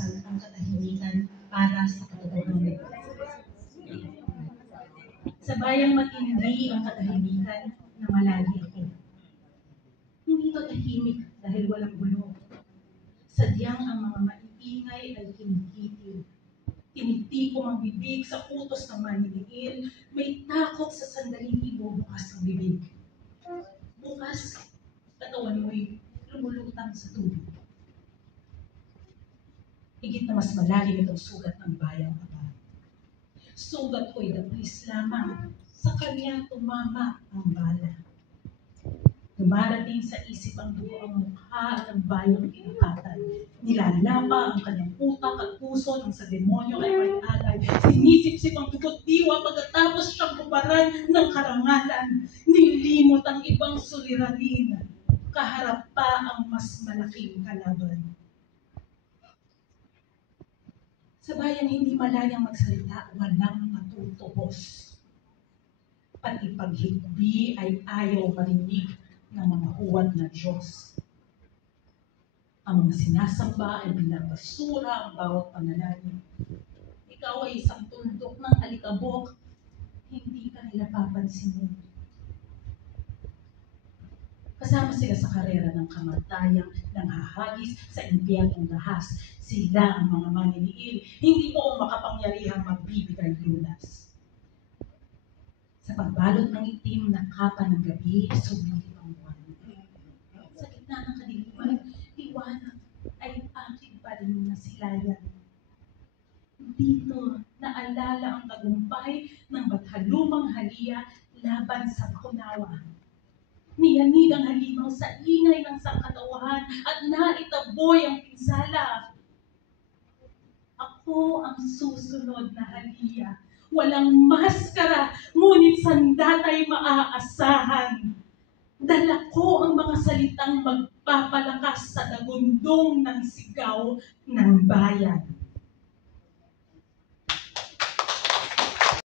ang katahimikan para sa katotohanan nito. Sa bayang matindi ang katahimikan na malagi ako. Hindi ito tahimik dahil walang gulo. Sadyang ang mga maiingay ay kinikitil. Tinitipong ang bibig sa utos ng maniniil. May takot sa sandaling ibubukas ang bibig. Bukas, katawan mo'y lumulutang sa tubig. Higit na mas malalim itong sugat ng bayang Ama. Sugat ko'y daplis lamang, sa kanya tumama ang bala. Dumarating sa isip ang dugo ang mukha at ang bayang pinakatan. Nilalapa ang kanyang utak at puso nang sa demonyo ay may alay. Sinisip-sip ang dugo't diwa pagkatapos siyang kubaran ng karangalan. Nilimot ang ibang suliranin. Kaharap pa ang mas malaking kalaban. Sa bayan hindi malayang magsalita, walang matutubos. Pati paghigbi ay ayaw marinig ng mga huwad na Diyos. Ang mga sinasamba ay binabasura ang bawat panalangin. Ikaw ay isang tuldok ng alikabok, hindi ka nila papansinin. Kasama sila sa karera ng kamatayang nanghahagis sa impyernong dahas. Sila ang mga maniniil, hindi po makapangyarihang magbibigay lunas. Sa pagbalot ng itim na kapa ng gabi, sumilip ang buwan. Sa gitna ng kadiliman, liwanag ay aking pa rin nasilayan. Dito, naalala ang tagumpay ng bathalumang haliya laban sa kunawa. Niyanig ang halimaw sa ingay ng sangkatauhan at naitaboy ang pinsala. Ako ang susunod na haliya. Walang maskara, ngunit sandatay maaasahan. Dala ko ang mga salitang magpapalakas sa dagundong ng sigaw ng bayan.